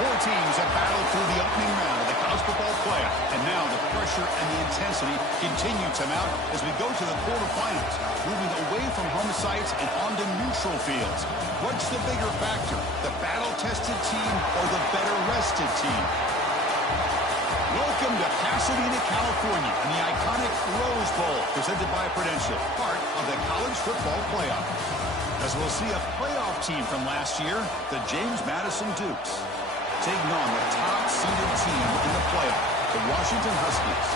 Four teams have battled through the opening round of the college football playoff, and now the pressure and the intensity continue to mount as we go to the quarterfinals, moving away from home sites and onto neutral fields. What's the bigger factor, the battle-tested team or the better-rested team? Welcome to Pasadena, California, and the iconic Rose Bowl, presented by Prudential, part of the college football playoff. As we'll see a playoff team from last year, the James Madison Dukes, taking on the top-seeded team in the playoff, the Washington Huskies.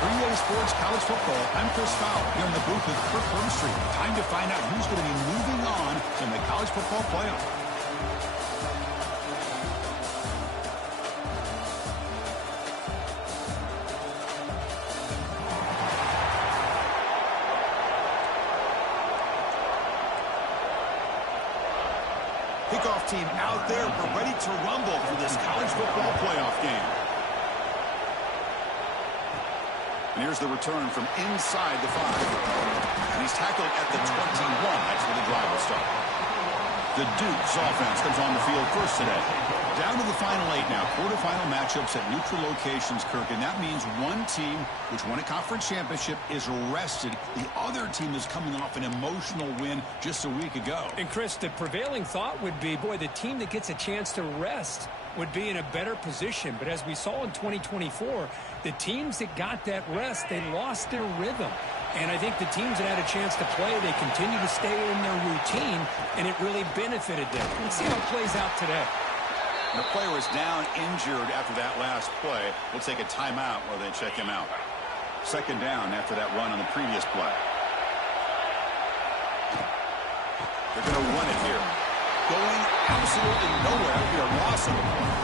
For EA Sports College Football, I'm Chris Fowler, here in the booth with Kirk Hermstreet. Time to find out who's going to be moving on in the college football playoff. Kickoff team out there. We're ready to rumble for this college football playoff game. And here's the return from inside the 5. And he's tackled at the 21. That's where the drive will start. The Dukes offense comes on the field first today. Down to the final 8 now. Quarterfinal matchups at neutral locations, Kirk. And that means one team, which won a conference championship, is rested. The other team is coming off an emotional win just a week ago. And, Chris, the prevailing thought would be, boy, the team that gets a chance to rest would be in a better position. But as we saw in 2024, the teams that got that rest, they lost their rhythm. And I think the teams that had a chance to play, they continue to stay in their routine, and it really benefited them. Let's see how it plays out today. The player is down injured after that last play. We'll take a timeout while they check him out. Second down after that run on the previous play. They're going to run it here. Going absolutely nowhere after a loss of the play.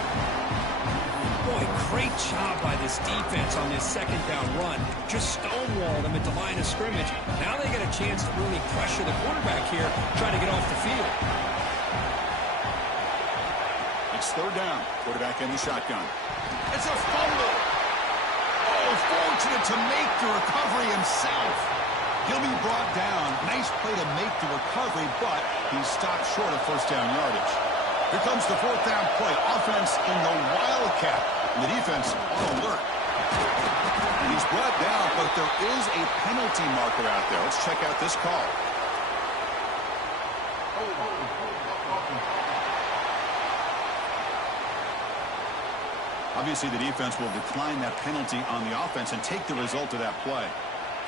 Boy, great job by this defense on this second down run. Just stonewalled them at the line of scrimmage. Now they get a chance to really pressure the quarterback here, try to get off the field. It's third down. Quarterback in the shotgun. It's a fumble. Oh, fortunate to make the recovery himself. He'll be brought down. Nice play to make the recovery, but he stopped short of first down yardage. Here comes the fourth down play. Offense in the Wildcat. And the defense on alert. And he's brought down, but there is a penalty marker out there. Let's check out this call. Obviously, the defense will decline that penalty on the offense and take the result of that play.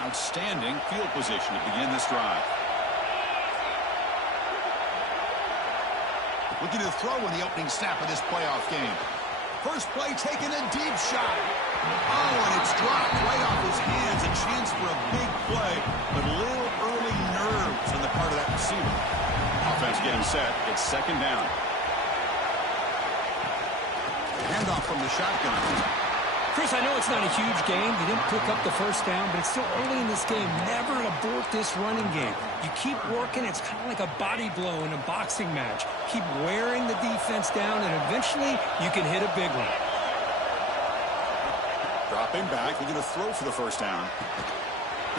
Outstanding field position to begin this drive. Looking to throw in the opening snap of this playoff game. First play, taking a deep shot. Oh, and it's dropped right off his hands. A chance for a big play, but a little early nerves on the part of that receiver. Offense getting set. It's second down. Handoff from the shotgun. Chris, I know it's not a huge game. You didn't pick up the first down, but it's still early in this game. Never abort this running game. You keep working. It's kind of like a body blow in a boxing match. Keep wearing the defense down, and eventually you can hit a big one. Dropping back. They're going to throw for the first down.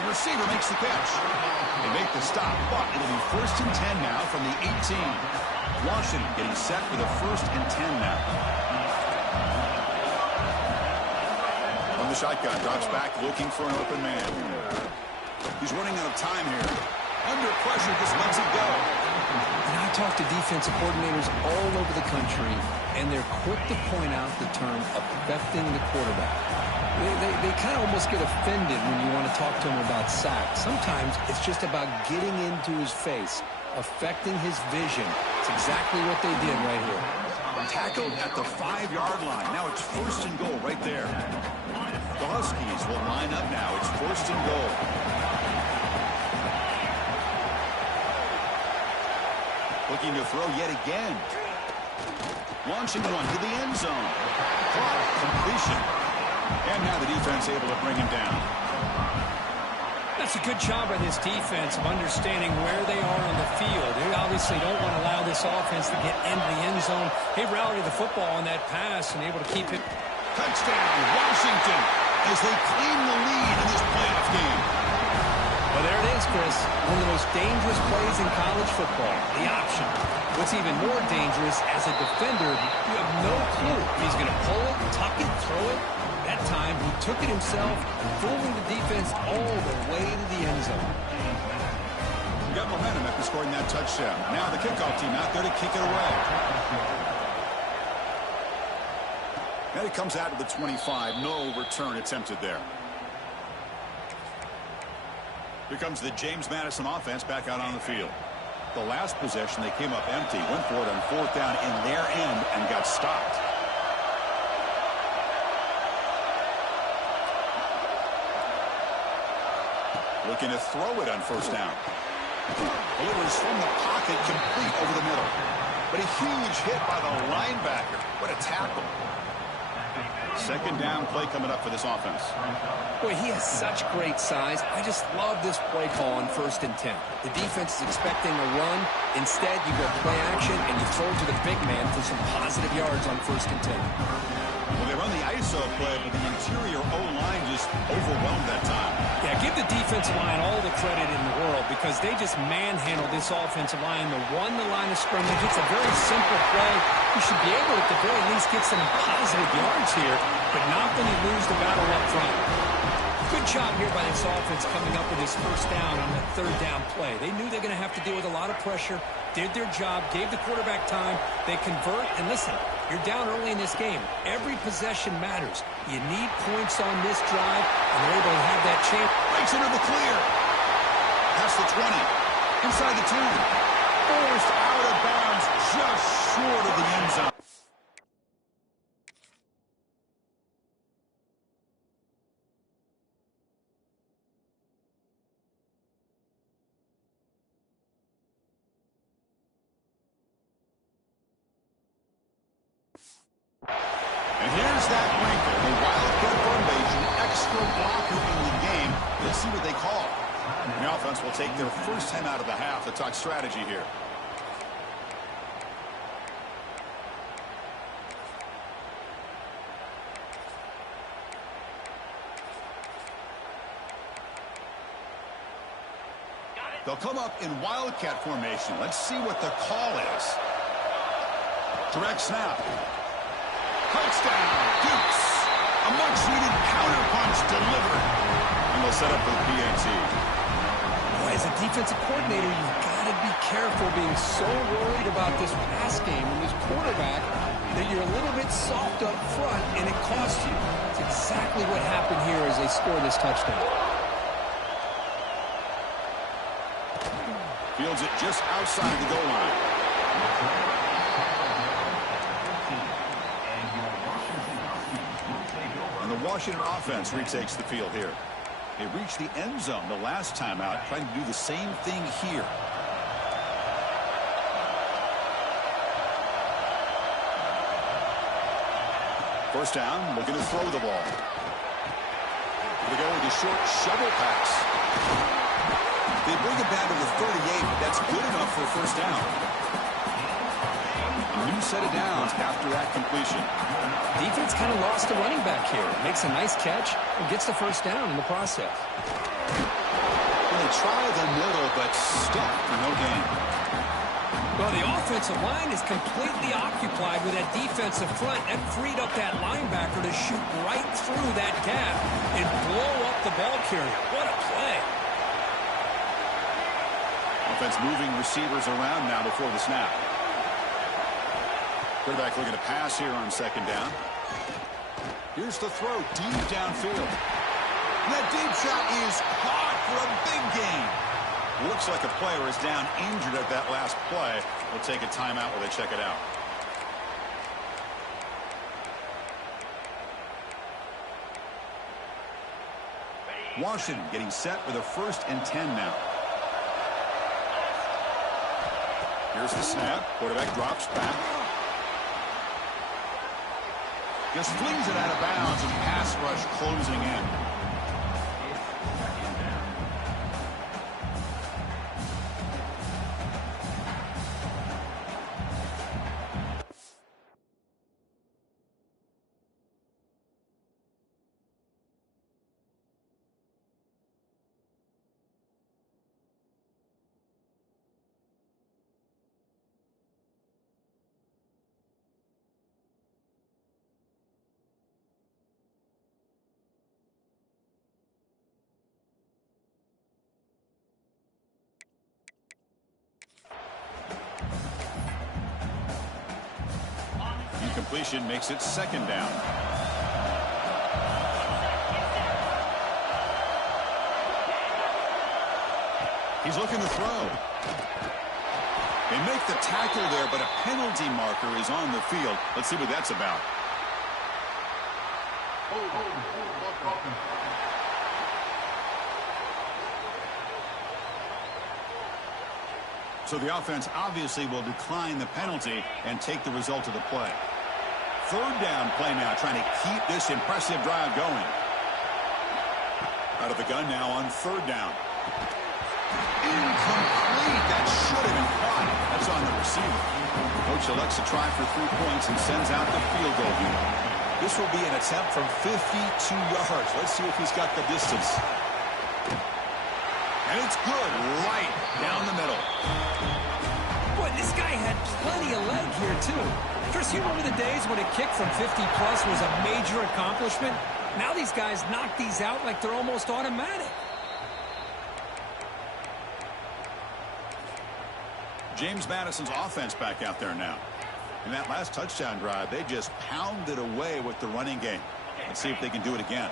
The receiver makes the catch. They make the stop, but it'll be first and 10 now from the 18. Washington getting set for the first and 10 now. The shotgun drops back looking for an open man. He's running out of time here. Under pressure, just lets it go. And I talk to defensive coordinators all over the country, and they're quick to point out the term affecting the quarterback. They kind of almost get offended when you want to talk to them about sacks. Sometimes it's just about getting into his face, affecting his vision. It's exactly what they did right here. Tackled at the 5-yard line. Now it's first and goal right there. The Huskies will line up now. It's first and goal. Looking to throw yet again. Launching one to the end zone. Caught. Completion. And now the defense able to bring him down. That's a good job by this defense of understanding where they are on the field. They obviously don't want to allow this offense to get into the end zone. They rallied the football on that pass and able to keep it. Touchdown, Washington, as they claim the lead in this playoff game. Well, there it is, Chris. One of the most dangerous plays in college football, the option. What's even more dangerous, as a defender, you have no clue if he's going to pull it, tuck it, throw it. That time, he took it himself, fooling the defense all the way to the end zone. You got momentum after scoring that touchdown. Now the kickoff team out there to kick it away. And it comes out to the 25. No return attempted there. Here comes the James Madison offense back out on the field. The last possession, they came up empty, went for it on fourth down in their end and got stopped. Looking to throw it on first down. Delivers from the pocket, complete over the middle. But a huge hit by the linebacker. What a tackle. Second down play coming up for this offense. Boy, he has such great size. I just love this play call on 1st and 10. The defense is expecting a run. Instead, you go play action, and you throw to the big man for some positive yards on 1st and 10. Well, they run the ISO play, but the interior O-line just overwhelmed that time. Yeah, give the defensive line all the credit in the world because they just manhandled this offensive line. They won the line of scrimmage. It's a very simple play. You should be able, at the very least, get some positive yards here, but not when you lose the battle up front. Good job here by this offense coming up with this first down on that 3rd down play. They knew they were going to have to deal with a lot of pressure, did their job, gave the quarterback time. They convert, and listen, you're down early in this game. Every possession matters. You need points on this drive, and they're able to have that chance. Breaks into the clear. Past the 20. Inside the 10. Forced out of bounds, just short of the end zone. And here's that blanket, the Wildcat formation, extra blocker in the game. Let's see what they call. The offense will take their first time out of the half to talk strategy here. They'll come up in Wildcat formation. Let's see what the call is. Direct snap. Touchdown, Dukes. A much-needed counterpunch delivered. And they'll set up for the PAT. Boy, as a defensive coordinator, you've got to be careful being so worried about this pass game and this quarterback that you're a little bit soft up front, and it costs you. It's exactly what happened here as they score this touchdown. Fields it just outside the goal line. And the Washington offense retakes the field here. They reached the end zone the last time out, trying to do the same thing here. First down, looking to throw the ball. They go with a short shovel pass. They bring it down to the 38, but that's good enough for a first down. A new set of downs after that completion. Defense kind of lost the running back here. Makes a nice catch and gets the first down in the process. Well, they try the middle, but stuck for no gain. Well, the offensive line is completely occupied with that defensive front. That freed up that linebacker to shoot right through that gap and blow up the ball carrier. What a play. Offense moving receivers around now before the snap. Quarterback looking to pass here on second down. Here's the throw deep downfield. And that deep shot is caught for a big gain. Looks like a player is down injured at that last play. We'll take a timeout while they check it out. Washington getting set with a 1st and 10 now. Here's the snap. Quarterback drops back. Just flings it out of bounds and pass rush closing in. Incompletion makes it second down. He's looking to throw. They make the tackle there, but a penalty marker is on the field. Let's see what that's about. So the offense obviously will decline the penalty and take the result of the play. Third down play now, trying to keep this impressive drive going. Out of the gun now on third down. Incomplete. That should have been caught. That's on the receiver. Coach elects to try for 3 points and sends out the field goal unit. This will be an attempt from 52 yards. Let's see if he's got the distance. And it's good right down the middle. Boy, this guy had plenty of leg here, too. Chris, you remember the days when a kick from 50-plus was a major accomplishment? Now these guys knock these out like they're almost automatic. James Madison's offense back out there now. In that last touchdown drive, they just pounded away with the running game. Let's see if they can do it again.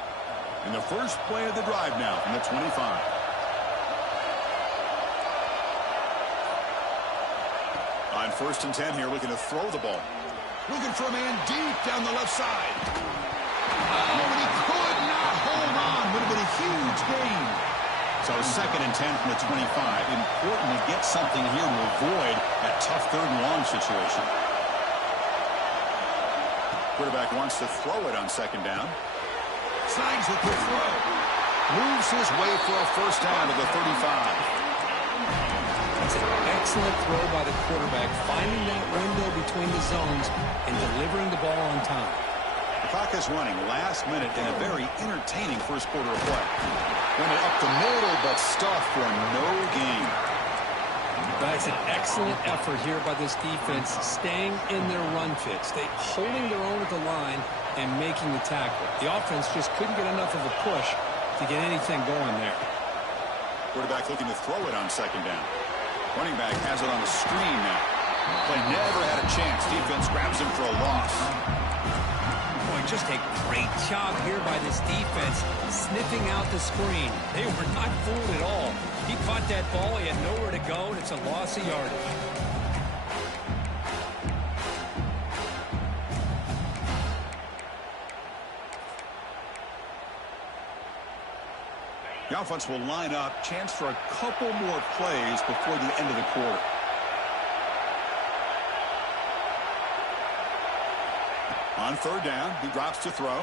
In the first play of the drive now from the 25. On 1st and 10 here, looking to throw the ball. Looking for a man deep down the left side. Oh, and he could not hold on. Would have been a huge gain. So 2nd and 10 from the 25. Important to get something here to avoid that tough 3rd and long situation. Quarterback wants to throw it on 2nd down. Signs with the throw. Moves his way for a first down to the 35. That's an excellent throw by the quarterback, finding that window between the zones and delivering the ball on time. The clock is running last minute in a very entertaining first quarter of play. Went it up the middle, but stuffed for no gain. That's an excellent effort here by this defense, staying in their run fits. They holding their own at the line and making the tackle. The offense just couldn't get enough of a push to get anything going there. Quarterback looking to throw it on 2nd down. Running back has it on the screen now. Play never had a chance. Defense grabs him for a loss. Boy, just a great job here by this defense, sniffing out the screen. They were not fooled at all. He caught that ball, he had nowhere to go, and it's a loss of yardage. The offense will line up, chance for a couple more plays before the end of the quarter. On 3rd down, he drops to throw. And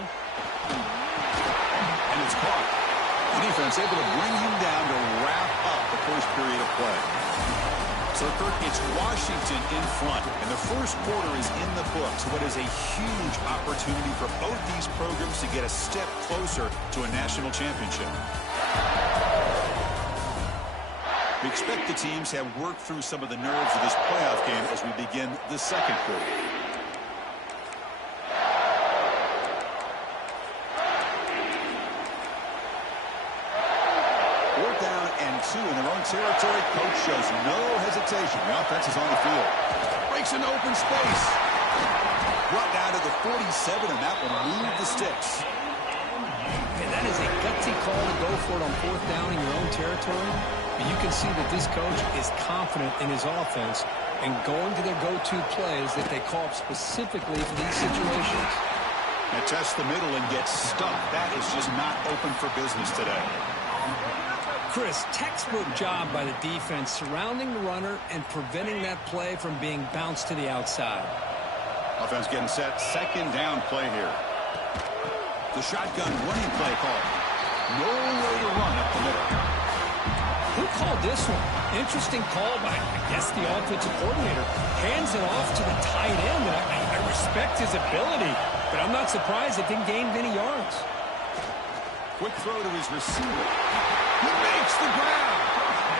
it's caught. The defense able to bring him down to wrap up the first period of play. So, Kirk, it's Washington in front, and the first quarter is in the books. What is a huge opportunity for both these programs to get a step closer to a national championship. We expect the teams have worked through some of the nerves of this playoff game as we begin the second quarter. 4th down and 2 in their own territory. Coach shows no hesitation. The offense is on the field. Breaks into open space. Brought down to the 47, and that will move the sticks. And that is a gutsy call to go for it on 4th down in your own territory. But you can see that this coach is confident in his offense and going to their go-to plays that they call up specifically for these situations. Now test the middle and get stuck. That is just not open for business today. Chris, textbook job by the defense surrounding the runner and preventing that play from being bounced to the outside. Offense getting set. 2nd down play here. The shotgun running play call. Nowhere to run up the middle. Who called this one? Interesting call by, I guess, the offensive coordinator. Hands it off to the tight end. I respect his ability, but I'm not surprised it didn't gain many yards. Quick throw to his receiver. He makes the grab.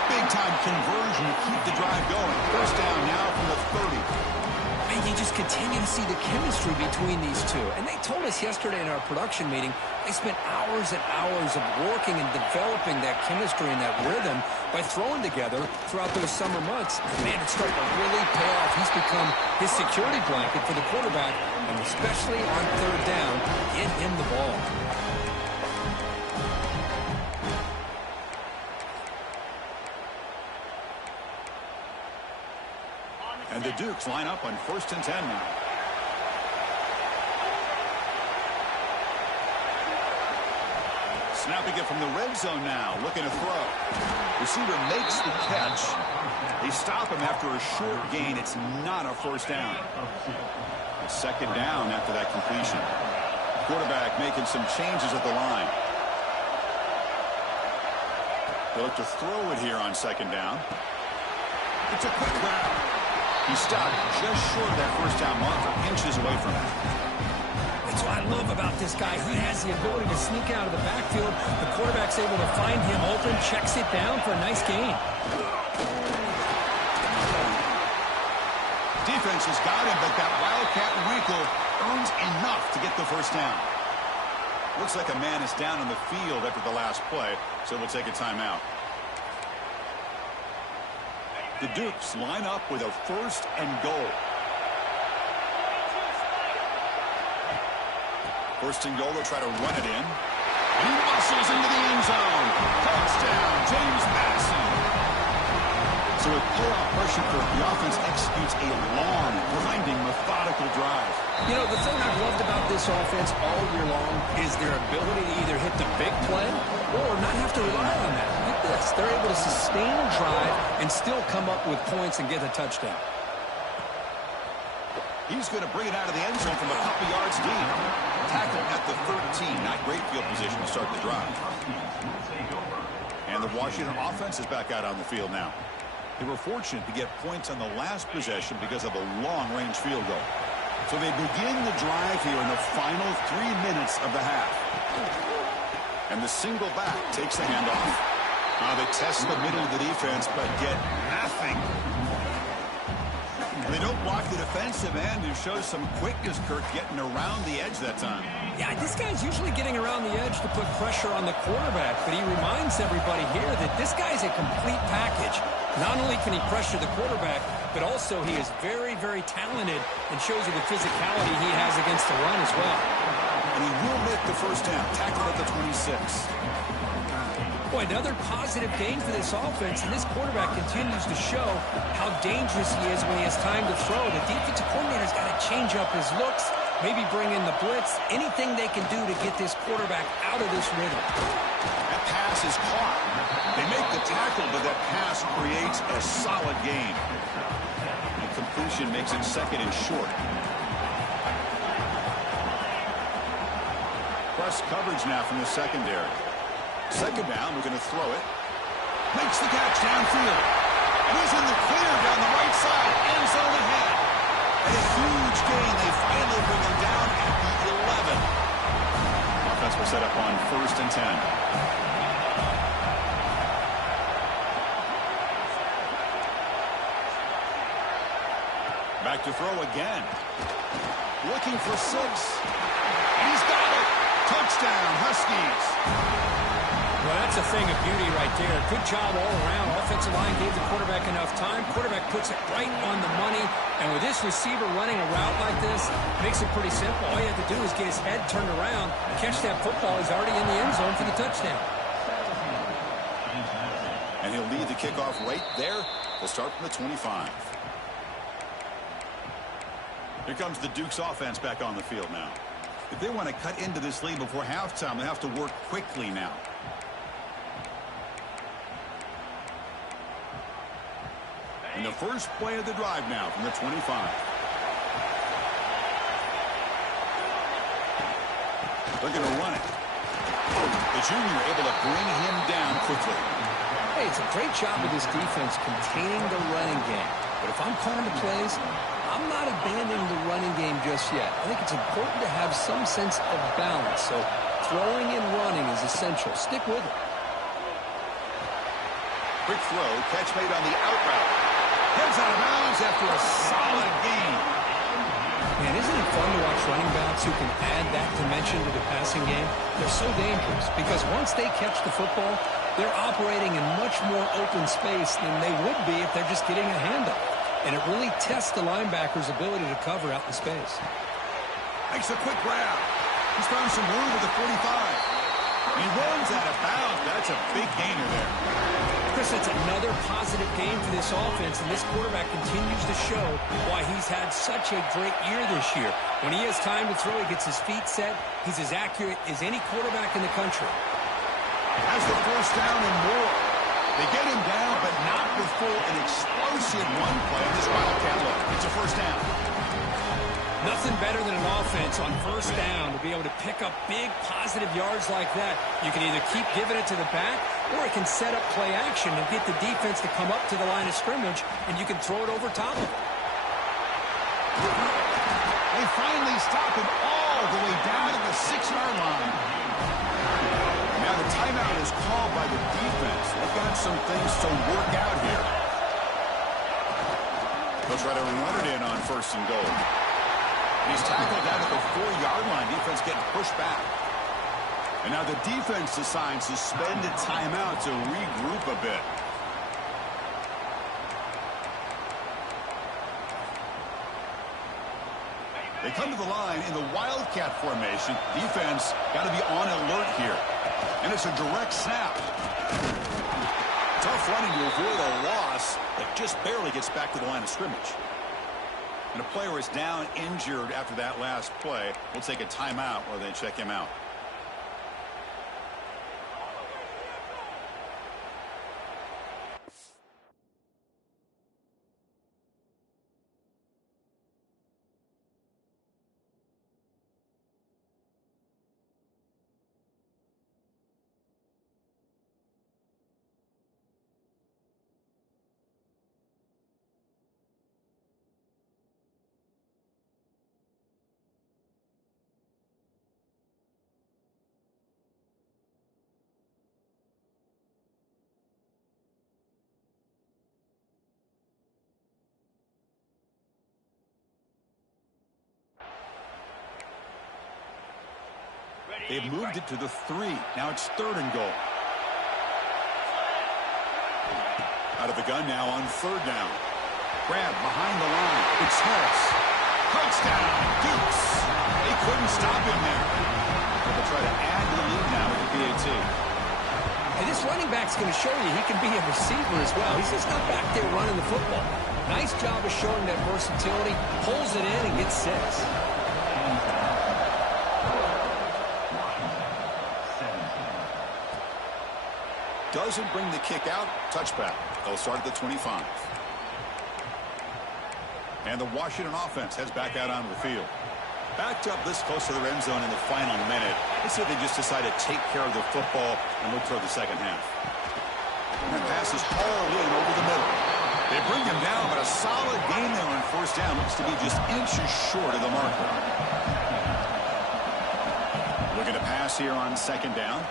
Big-time conversion to keep the drive going. First down now from the 30. And you just continue to see the chemistry between these two. And they told us yesterday in our production meeting, they spent hours and hours of working and developing that chemistry and that rhythm by throwing together throughout those summer months. Man, it's starting to really pay off. He's become his security blanket for the quarterback, and especially on third down, get him the ball. And the Dukes line up on 1st and 10 now. Snapping it from the red zone now, looking to throw. Receiver makes the catch. They stop him after a short gain. It's not a first down. It's 2nd down after that completion. Quarterback making some changes at the line. They look to throw it here on 2nd down. It's a quick grab. He stopped just short of that first down marker, inches away from it. That's what I love about this guy. He has the ability to sneak out of the backfield. The quarterback's able to find him open, checks it down for a nice gain. Defense has got him, but that wildcat wrinkle earns enough to get the first down. Looks like a man is down on the field after the last play, so we'll take a timeout. The Dukes line up with a 1st and goal. 1st and goal, they'll try to run it in. He muscles into the end zone. Touchdown, James Madison. So with playoff pressure, the offense executes a long, grinding, methodical drive. You know, the thing I've loved about this offense all year long is their ability to either hit the big play or not have to rely on that. Like this, they're able to sustain a drive and still come up with points and get a touchdown. He's going to bring it out of the end zone from a couple yards deep. Tackle at the 13. Not great field position to start the drive. And the Washington offense is back out on the field now. They were fortunate to get points on the last possession because of a long-range field goal. So they begin the drive here in the final 3 minutes of the half. And the single back takes the handoff. They test the middle of the defense, but get nothing. And they don't block the defensive end, who shows some quickness, Kirk, getting around the edge that time. Yeah, this guy's usually getting around the edge to put pressure on the quarterback, but he reminds everybody here that this guy's a complete package. Not only can he pressure the quarterback, but also he is very, very talented and shows you the physicality he has against the run as well. And he will make the first down, tackled at the 26. Boy, another positive gain for this offense, and this quarterback continues to show how dangerous he is when he has time to throw. The defensive coordinator's got to change up his looks, maybe bring in the blitz, anything they can do to get this quarterback out of this rhythm. That pass is caught. They make the tackle, but that pass creates a solid gain. And completion makes it 2nd and short. Press coverage now from the secondary. 2nd down, we're going to throw it. Makes the catch downfield. And he's in the clear down the right side. End zone ahead. And a huge gain. They finally bring him down at the 11. Offense will set up on 1st and 10. Back to throw again. Looking for 6. And he's got it. Touchdown, Huskies. Well, that's a thing of beauty right there. Good job all around. Offensive line gave the quarterback enough time. Quarterback puts it right on the money. And with this receiver running a route like this, makes it pretty simple. All you have to do is get his head turned around, catch that football. He's already in the end zone for the touchdown. And he'll lead the kickoff right there. They'll start from the 25. Here comes the Dukes offense back on the field now. If they want to cut into this lead before halftime, they have to work quickly now. And the first play of the drive now from the 25. They're going to run it. The junior able to bring him down quickly. Hey, it's a great job of this defense containing the running game. But if I'm calling the plays, I'm not abandoning the running game just yet. I think it's important to have some sense of balance. So throwing and running is essential. Stick with it. Quick throw, catch made on the out route. Heads out of bounds after a solid gain. Man, isn't it fun to watch running backs who can add that dimension to the passing game? They're so dangerous because once they catch the football, they're operating in much more open space than they would be if they're just getting a handoff. And it really tests the linebacker's ability to cover out in space. Makes a quick grab. He's found some room with the 45. He runs out of bounds. That's a big gainer there. Chris, it's another positive game for this offense, and this quarterback continues to show why he's had such a great year this year. When he has time to throw, he gets his feet set. He's as accurate as any quarterback in the country. Has the first down and more. They get him down, but not before an explosive run play on this Wildcat look. It's a first down. Nothing better than an offense on first down to be able to pick up big positive yards like that. You can either keep giving it to the back, or it can set up play action and get the defense to come up to the line of scrimmage, and you can throw it over top of it. They finally stop him all the way down to the 6-yard line. Now the timeout is called by the defense. They've got some things to work out here. They'll try to run it in on first and goal. He's tackled down at the 4-yard line. Defense getting pushed back. And now the defense decides to spend a timeout to regroup a bit. They come to the line in the Wildcat formation. Defense got to be on alert here. And it's a direct snap. Tough running to avoid a loss that just barely gets back to the line of scrimmage. And a player is down injured after that last play. We'll take a timeout while they check him out. They've moved it to the 3. Now it's 3rd and goal. Out of the gun now on 3rd down. Grab behind the line. It's Harris. Touchdown, Dukes. They couldn't stop him there. They'll try to add to the lead now with the PAT. Hey, this running back's going to show you he can be a receiver as well. He's just not back there running the football. Nice job of showing that versatility. Pulls it in and gets 6. Doesn't bring the kick out. Touchback. They'll start at the 25. And the Washington offense heads back out onto the field. Backed up this close to the end zone in the final minute. Let's see if they just decide to take care of the football and look toward the second half. And that pass is hauled in over the middle. They bring him down, but a solid gain there on first down. Looks to be just inches short of the marker. Looking to pass here on 2nd down.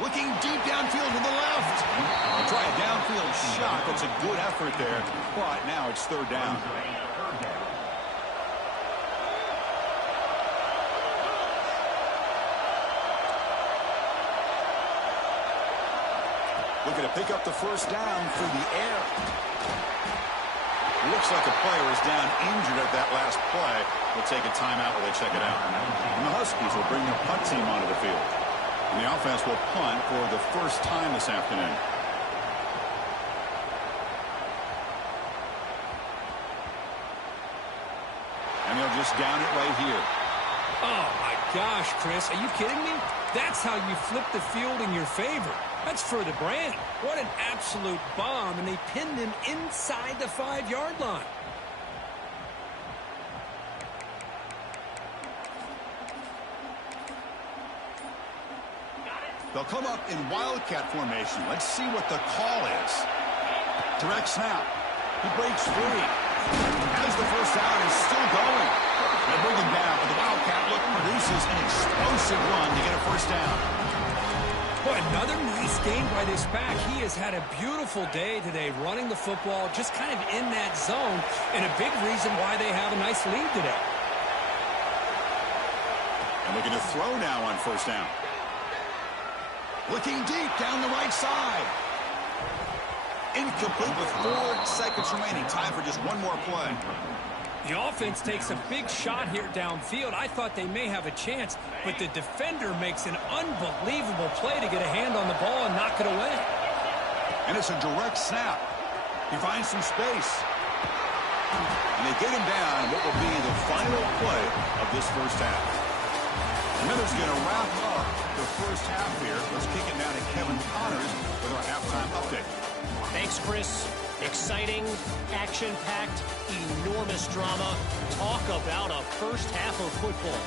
Looking deep downfield to the left. I'll try a downfield shot. That's a good effort there. But now it's 3rd down. Looking to pick up the first down through the air. Looks like a player is down injured at that last play. We'll take a timeout while they check it out. And the Huskies will bring their punt team onto the field. And the offense will punt for the first time this afternoon. And they'll just down it right here. Oh, my gosh, Chris. Are you kidding me? That's how you flip the field in your favor. That's for the brand. What an absolute bomb. And they pinned him inside the 5-yard line. They'll come up in Wildcat formation. Let's see what the call is. Direct snap. He breaks free. As the first down is still going. They bring him down, but the Wildcat look produces an explosive run to get a first down. Boy, Another nice game by this back. He has had a beautiful day today running the football, just kind of in that zone, and a big reason why they have a nice lead today. And looking to throw now on first down. Looking deep down the right side. Incomplete with 4 seconds remaining. Time for just one more play. The offense takes a big shot here downfield. I thought they may have a chance, but the defender makes an unbelievable play to get a hand on the ball and knock it away. And it's a direct snap. He finds some space. And they get him down what will be the final play of this first half. And then it's going to wrap up the first half here. Let's kick it down to Kevin Connors with our halftime update. Thanks, Chris. Exciting, action-packed, enormous drama. Talk about a first half of football.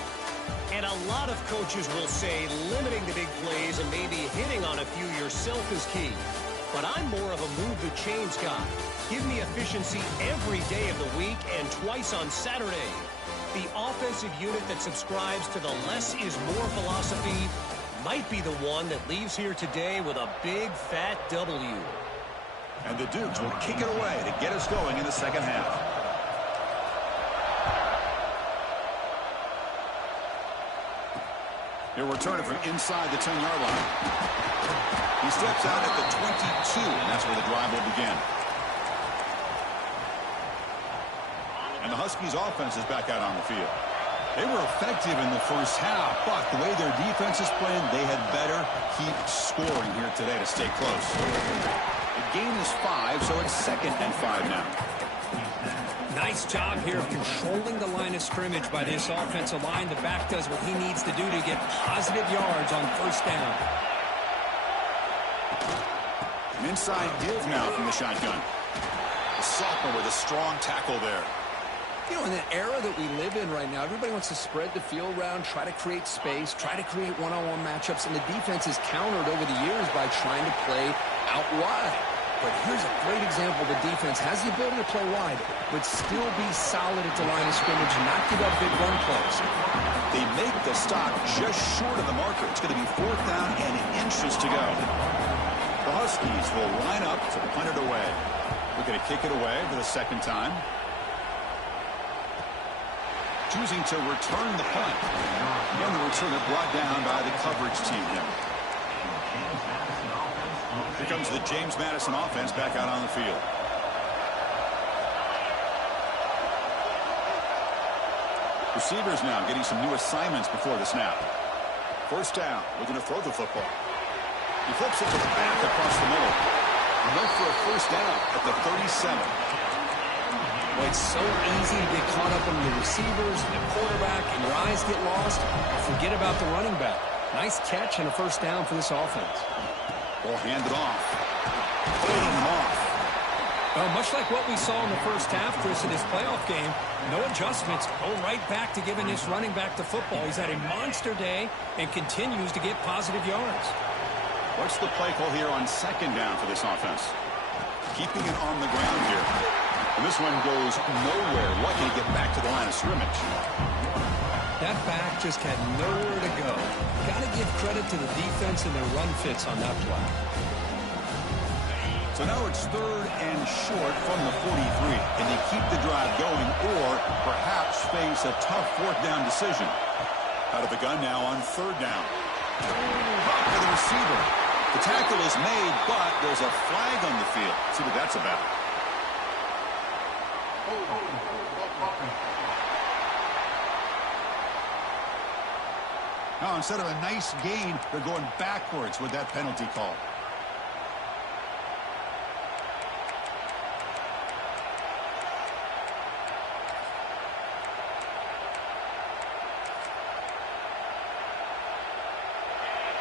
And a lot of coaches will say limiting the big plays and maybe hitting on a few yourself is key. But I'm more of a move the chains guy. Give me efficiency every day of the week and twice on Saturday. The offensive unit that subscribes to the less is more philosophy might be the one that leaves here today with a big fat W. And the Dukes will kick it away to get us going in the second half. He'll return it from inside the 10-yard line. He steps out at the 22, and that's where the drive will begin. And the Huskies' offense is back out on the field. They were effective in the first half, but the way their defense is playing, they had better keep scoring here today to stay close. The gain is 5, so it's 2nd and 5 now. Nice job here of controlling the line of scrimmage by this offensive line. The back does what he needs to do to get positive yards on first down. An inside give now from the shotgun. The sophomore with a strong tackle there. You know, in the era that we live in right now, everybody wants to spread the field around, try to create space, try to create one-on-one matchups, and the defense is countered over the years by trying to play out wide. But here's a great example. The defense has the ability to play wide, but still be solid at the line of scrimmage and not give up big run plays. They make the stop just short of the marker. It's going to be 4th down and inches to go. The Huskies will line up to punt it away. We're going to kick it away for the second time. Choosing to return the punt. Again, the returner brought down by the coverage team here. Here comes the James Madison offense back out on the field. Receivers now getting some new assignments before the snap. First down, looking to throw the football. He flips it to the back across the middle. And went for a first down at the 37. Well, it's so easy to get caught up in the receivers and the quarterback, and your eyes get lost. Forget about the running back. Nice catch and a first down for this offense. Ball handed off. Holding him off. Well, much like what we saw in the first half, Chris, in this playoff game, no adjustments. Go right back to giving this running back the football. He's had a monster day and continues to get positive yards. What's the play call here on second down for this offense? Keeping it on the ground here. And this one goes nowhere. Lucky to get back to the line of scrimmage. That back just had nowhere to go. Got to give credit to the defense and their run fits on that play. So now it's 3rd and short from the 43. Can they keep the drive going or perhaps face a tough 4th down decision? Out of the gun now on 3rd down. Back to the receiver. The tackle is made, but there's a flag on the field. Let's see what that's about. Now, instead of a nice gain, they're going backwards with that penalty call.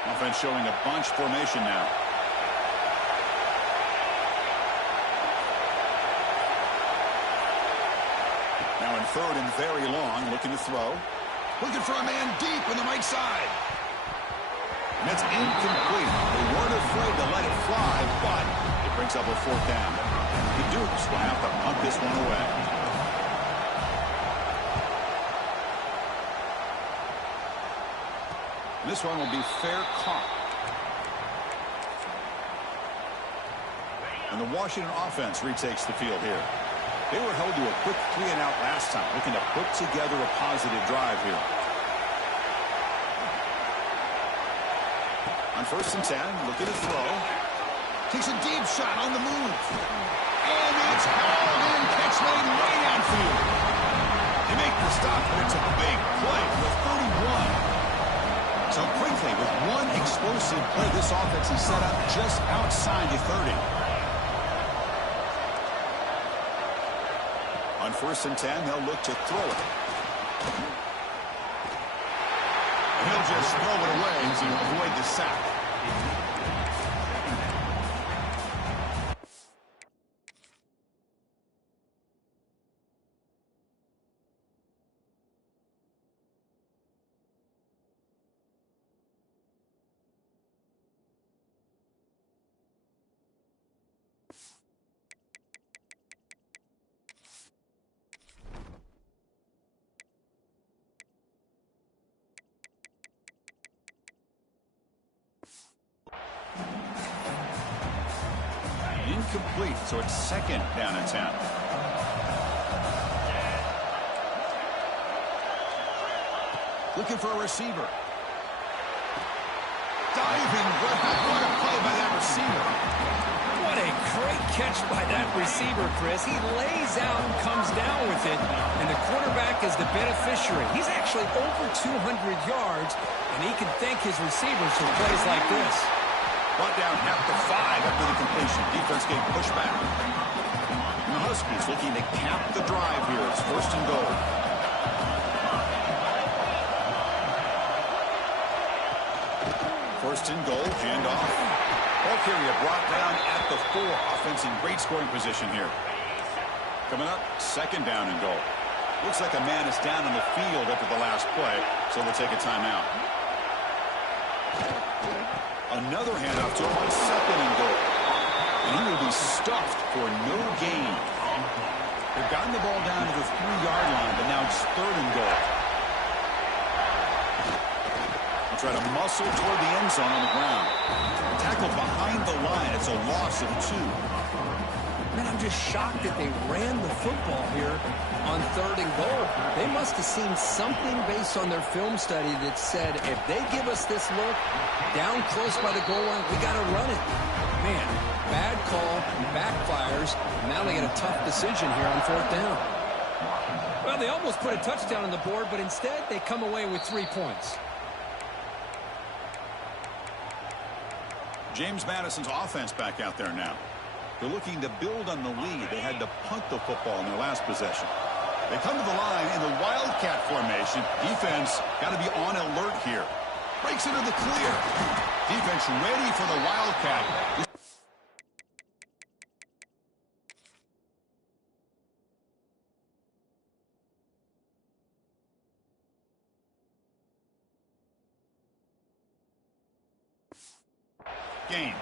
Offense showing a bunch formation now. Now in 3rd and very long, looking to throw. Looking for a man deep on the right side. And that's incomplete. They weren't afraid to let it fly, but it brings up a 4th down. The Dukes will have to punt this one away. And this one will be fair caught. And the Washington offense retakes the field here. They were held to a quick 3-and-out last time, looking to put together a positive drive here. On 1st and 10, looking to throw. Takes a deep shot on the move. And it's hauled in, catch made way downfield. They make the stop, but it's a big play with 31. So quickly, with one explosive play, this offense is set up just outside the 30. On 1st and 10, they'll look to throw it. And he'll just throw it away to avoid the sack. Incomplete, so it's 2nd down and 10. Looking for a receiver. Diving, what a play by that receiver. What a great catch by that receiver, Chris. He lays out and comes down with it, and the quarterback is the beneficiary. He's actually over 200 yards, and he can thank his receivers for plays like this. Brought down at the 5 after the completion. Defense getting pushed back. And the Huskies looking to cap the drive here. It's 1st and goal. First and goal, handoff. Ball carrier brought down at the 4. Offense in great scoring position here. Coming up, 2nd down and goal. Looks like a man is down on the field after the last play, so they'll take a timeout. Another handoff to him on 2nd and goal. And he will be stuffed for no gain. They've gotten the ball down to the 3-yard line, but now it's 3rd and goal. They'll try to muscle toward the end zone on the ground. Tackle behind the line. It's a loss of 2. Man, I'm just shocked that they ran the football here on 3rd and goal. They must have seen something based on their film study that said, if they give us this look down close by the goal line, we got to run it. Man, bad call, backfires. Now they get a tough decision here on 4th down. Well, they almost put a touchdown on the board, but instead they come away with 3 points. James Madison's offense back out there now. They're looking to build on the lead. They had to punt the football in their last possession. They come to the line in the Wildcat formation. Defense got to be on alert here. Breaks into the clear. Defense ready for the Wildcat. Game.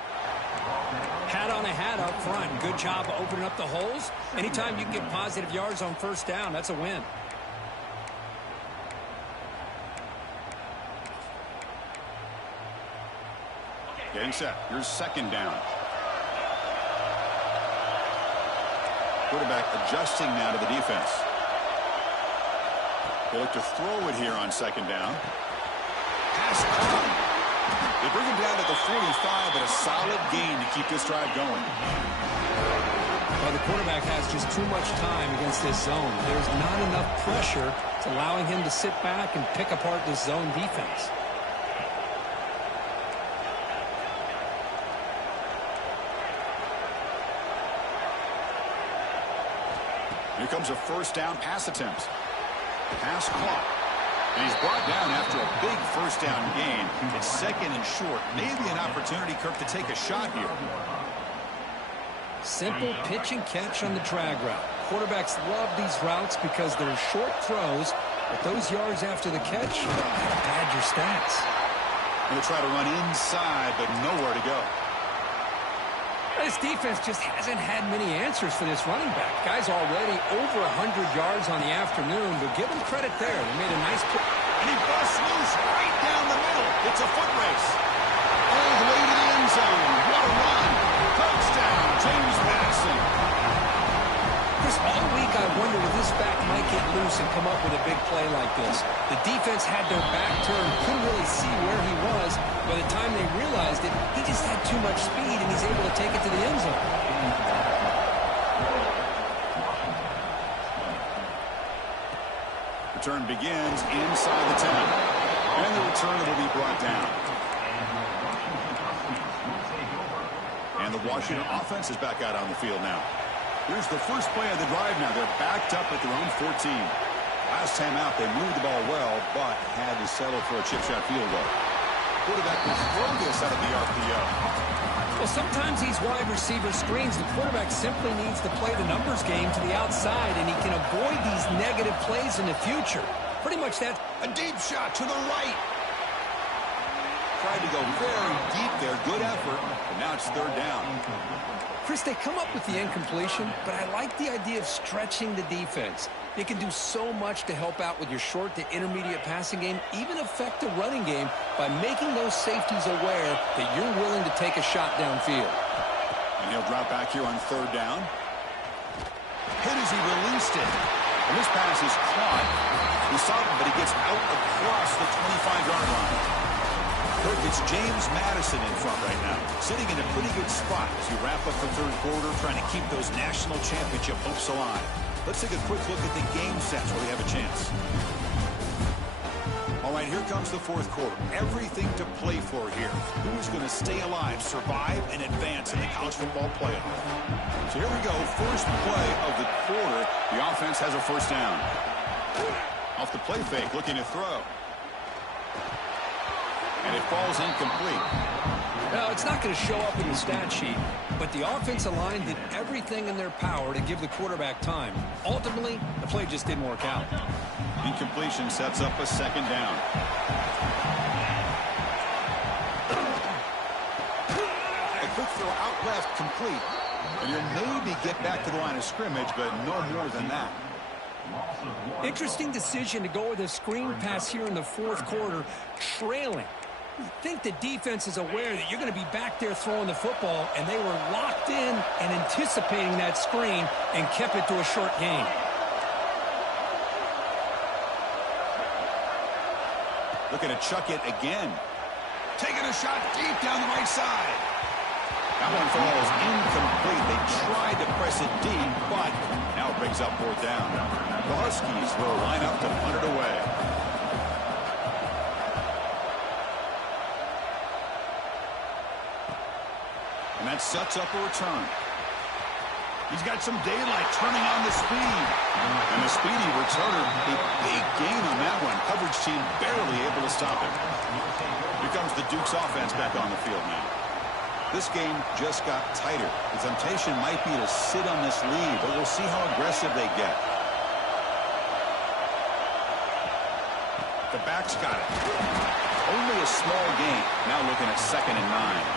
Hat on a hat up front. Good job of opening up the holes. Anytime you can get positive yards on 1st down, that's a win. Getting set. Here's 2nd down. Quarterback adjusting now to the defense. They look to throw it here on 2nd down. Pass caught. They bring him down at the 45, but a solid gain to keep this drive going. Well, the quarterback has just too much time against this zone. There's not enough pressure. It's allowing him to sit back and pick apart this zone defense. Here comes a 1st down pass attempt. Pass caught. And he's brought down after a big 1st down gain. It's 2nd and short. Maybe an opportunity, Kirk, to take a shot here. Simple pitch and catch on the drag route. Quarterbacks love these routes because they're short throws, but those yards after the catch, pad your stats. Going to try to run inside, but nowhere to go. This defense just hasn't had many answers for this running back. Guy's already over 100 yards on the afternoon, but give him credit there. They made a nice play. And he busts loose right down the middle. It's a foot race. All the way to the end zone. What a run. Touchdown, James Madison. Chris, all week I wondered if this back might get loose and come up with a big play like this. The defense had their back turned, couldn't really see where he was. By the time they realized it, he just had too much speed, and he's able to take it to the end zone. Return begins inside the 10. And the return will be brought down. And the Washington offense is back out on the field now. Here's the first play of the drive now. They're backed up at their own 14. Last time out, they moved the ball well, but had to settle for a chip shot field goal. Quarterback will throw this out of the RPO. Well, sometimes these wide receiver screens, the quarterback simply needs to play the numbers game to the outside, and he can avoid these negative plays in the future. Pretty much that. A deep shot to the right. Tried to go very deep there. Good effort. But now it's third down. Chris, they come up with the incompletion, but I like the idea of stretching the defense. They can do so much to help out with your short to intermediate passing game, even affect the running game by making those safeties aware that you're willing to take a shot downfield. And he'll drop back here on third down. Hit as he released it. And this pass is caught. He saw it, but he gets out across the 25-yard line. Kirk, it's James Madison in front right now, sitting in a pretty good spot as you wrap up the third quarter, trying to keep those national championship hopes alive. Let's take a quick look at the game sets where we have a chance. All right, here comes the fourth quarter. Everything to play for here. Who is going to stay alive, survive, and advance in the college football playoff? So here we go. First play of the quarter. The offense has a first down. Off the play fake, looking to throw. And it falls incomplete. Now, it's not going to show up in the stat sheet, but the offensive line did everything in their power to give the quarterback time. Ultimately, the play just didn't work out. Incompletion sets up a second down. A quick throw out left, complete. And he'll maybe get back to the line of scrimmage, but no more than that. Interesting decision to go with a screen pass here in the fourth quarter, trailing. I think the defense is aware that you're going to be back there throwing the football, and they were locked in and anticipating that screen and kept it to a short gain. Looking to chuck it again. Taking a shot deep down the right side. That one falls incomplete. They tried to press it deep, but now it brings up fourth down. The Huskies will line up to punt it away. And that sets up a return. He's got some daylight, turning on the speed. And the speedy returner, a big gain on that one. Coverage team barely able to stop him. Here comes the Duke's offense back on the field now. This game just got tighter. The temptation might be to sit on this lead, but we'll see how aggressive they get. The back's got it. Only a small gain. Now looking at 2nd and 9.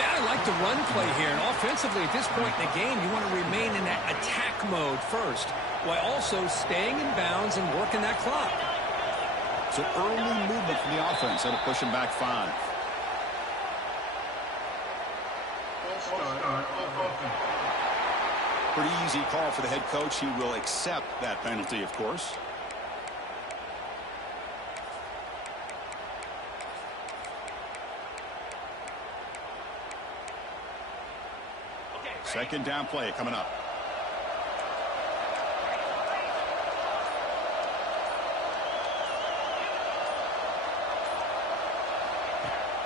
I like the run play here, and offensively at this point in the game, you want to remain in that attack mode first, while also staying in bounds and working that clock. So early movement from the offense that'll push him back 5. Pretty easy call for the head coach. He will accept that penalty, of course. Second down play coming up.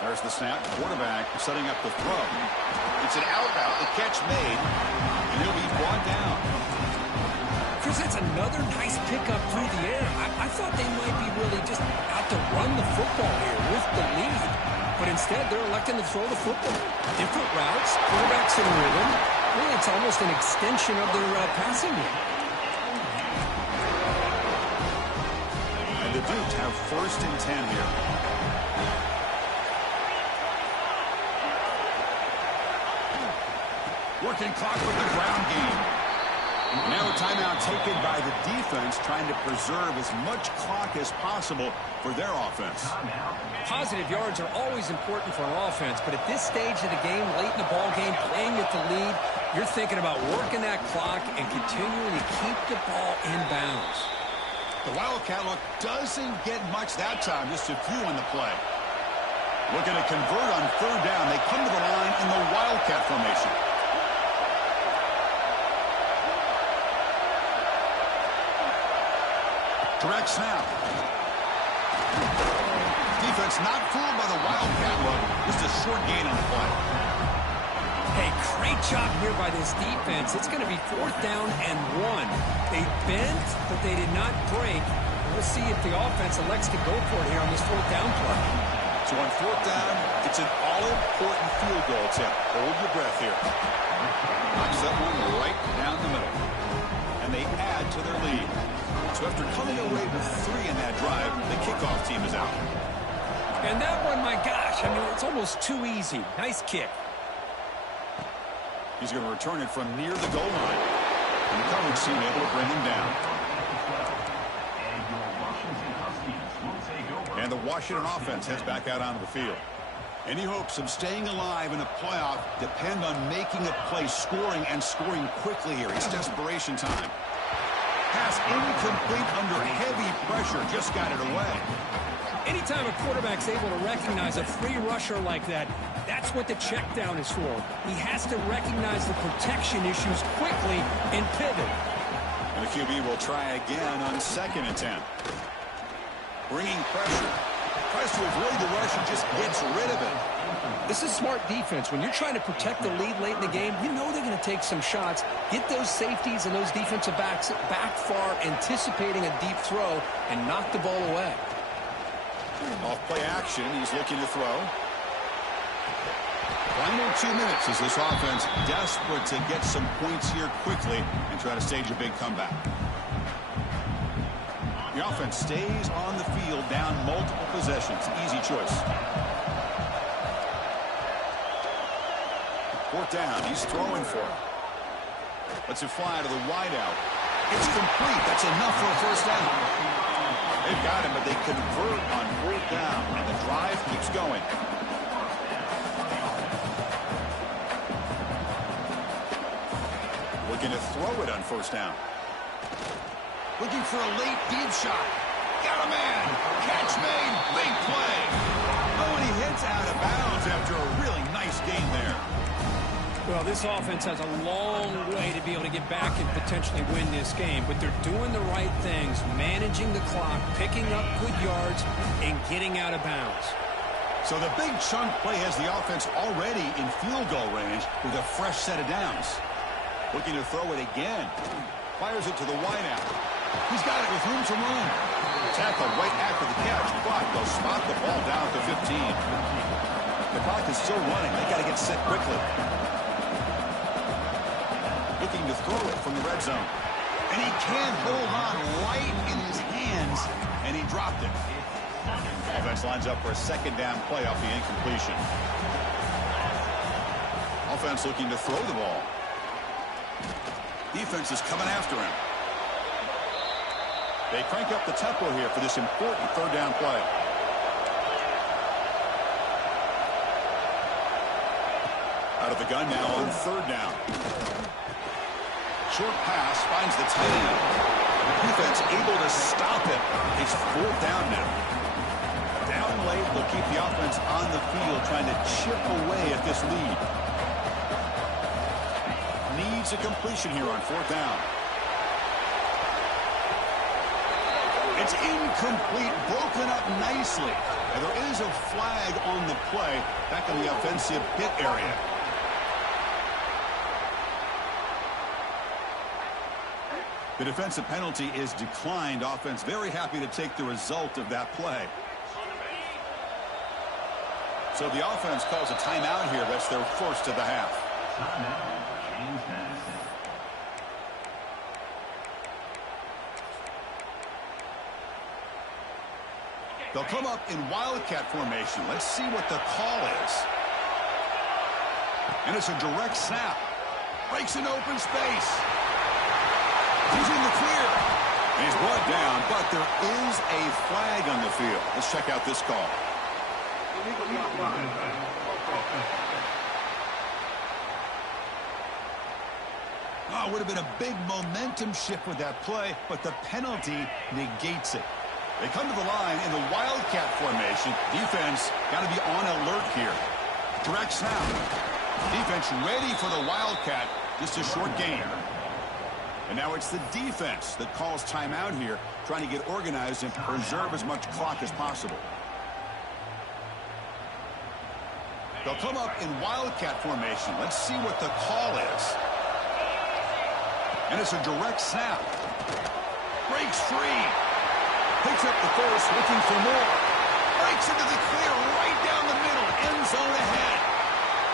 There's the snap. Quarterback setting up the throw. It's an out route. The catch made. And he'll be brought down. Chris, that's another nice pickup through the air. I thought they might be really just out to run the football here with the lead. But instead, they're electing to throw the football. Different routes, quarterbacks in rhythm. Really, it's almost an extension of their passing game. And the Dukes have 1st and 10 here. Working clock with the ground game. Now a timeout taken by the defense, trying to preserve as much clock as possible for their offense. Positive yards are always important for an offense, but at this stage of the game, late in the ball game, playing with the lead, you're thinking about working that clock and continuing to keep the ball in bounds. The Wildcat look doesn't get much that time, just a few in the play. Looking to convert on third down. They come to the line in the Wildcat formation. Direct snap. Defense not fooled by the Wildcat look. Just a short gain on the play. Hey, great job here by this defense. It's going to be 4th down and 1. They bent, but they did not break. We'll see if the offense elects to go for it here on this 4th down play. So on 4th down, it's an all-important field goal attempt. Hold your breath here. Knocks that one right down the middle. And they add to their lead. So after coming away with 3 in that drive, the kickoff team is out. And that one, my gosh, I mean, it's almost too easy. Nice kick. He's going to return it from near the goal line. And the coverage team able to bring him down. And the Washington offense heads back out onto the field. Any hopes of staying alive in a playoff depend on making a play, scoring, and scoring quickly here. It's desperation time. Pass incomplete under heavy pressure. Just got it away. Anytime a quarterback's able to recognize a free rusher like that, that's what the check down is for. He has to recognize the protection issues quickly and pivot. And the QB will try again on 2nd and 10. Bringing pressure. Tries to avoid the rush and just gets rid of it. This is smart defense. When you're trying to protect the lead late in the game, you know they're going to take some shots, get those safeties and those defensive backs back far, anticipating a deep throw, and knock the ball away. Off play action, he's looking to throw. Final 2 minutes as this offense desperate to get some points here quickly and try to stage a big comeback. The offense stays on the field, down multiple possessions. Easy choice. 4th down. He's throwing for it. Lets it fly to the wideout. It's complete. That's enough for a 1st down. They've got him, but they convert on 4th down, and the drive keeps going. Looking to throw it on 1st down. Looking for a late deep shot. Got a man. Catch made. Big play. Oh, and he hits out of bounds after a really nice gain there. Well, this offense has a long way to be able to get back and potentially win this game, but they're doing the right things, managing the clock, picking up good yards, and getting out of bounds. So the big chunk play has the offense already in field goal range with a fresh set of downs. Looking to throw it again. Fires it to the wideout. He's got it with room to run. Tackle right after the catch, but they'll spot the ball down at the 15. The clock is still running. They got to get set quickly. Looking to throw it from the red zone. And he can't hold on right in his hands, and he dropped it. Offense lines up for a 2nd down play off the incompletion. Offense looking to throw the ball. Defense is coming after him. They crank up the tempo here for this important 3rd down play. Out of the gun now on 3rd down. Short pass finds the tight end. Defense able to stop it. It's 4th down now. Down late will keep the offense on the field trying to chip away at this lead. Needs a completion here on 4th down. It's incomplete, broken up nicely. And there is a flag on the play back in the offensive pit area. The defensive penalty is declined. Offense very happy to take the result of that play. So the offense calls a timeout here. That's their first of the half. They'll come up in Wildcat formation. Let's see what the call is. And it's a direct snap. Breaks an open space. He's in the clear. And he's brought down, but there is a flag on the field. Let's check out this call. Oh, would have been a big momentum shift with that play, but the penalty negates it. They come to the line in the Wildcat formation. Defense got to be on alert here. Direct snap. Defense ready for the Wildcat. Just a short gain. And now it's the defense that calls timeout here, trying to get organized and preserve as much clock as possible. They'll come up in Wildcat formation. Let's see what the call is. And it's a direct snap. Breaks free. Picks up the first, looking for more. Breaks into the clear, right down the middle. End zone ahead.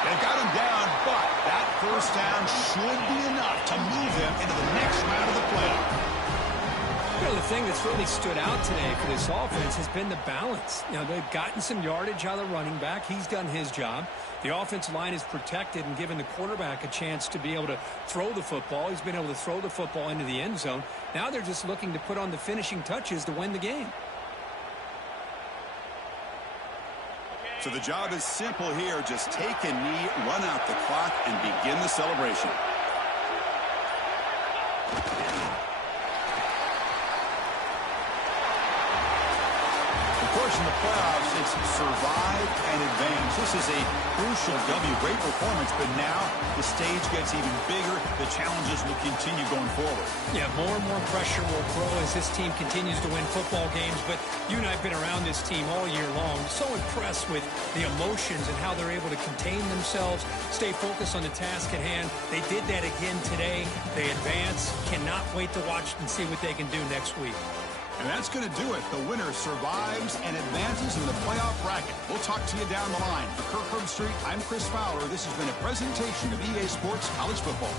They've got him down, but that first down should be enough to move them into the next round of the playoff. You know, the thing that's really stood out today for this offense has been the balance. You know, they've gotten some yardage out of the running back. He's done his job. The offensive line is protected and given the quarterback a chance to be able to throw the football. He's been able to throw the football into the end zone. Now they're just looking to put on the finishing touches to win the game. So the job is simple here. Just take a knee, run out the clock, and begin the celebration. Of course, in the playoffs, it's survive and advance. This is a crucial W. Great performance, but now the stage gets even bigger. The challenges will continue going forward. Yeah, more and more pressure will grow as this team continues to win football games. But you and I have been around this team all year long. So impressed with the emotions and how they're able to contain themselves, stay focused on the task at hand. They did that again today. They advance. Cannot wait to watch and see what they can do next week. And that's going to do it. The winner survives and advances in the playoff bracket. We'll talk to you down the line. For Kirk Herbstreit, I'm Chris Fowler. This has been a presentation of EA Sports College Football.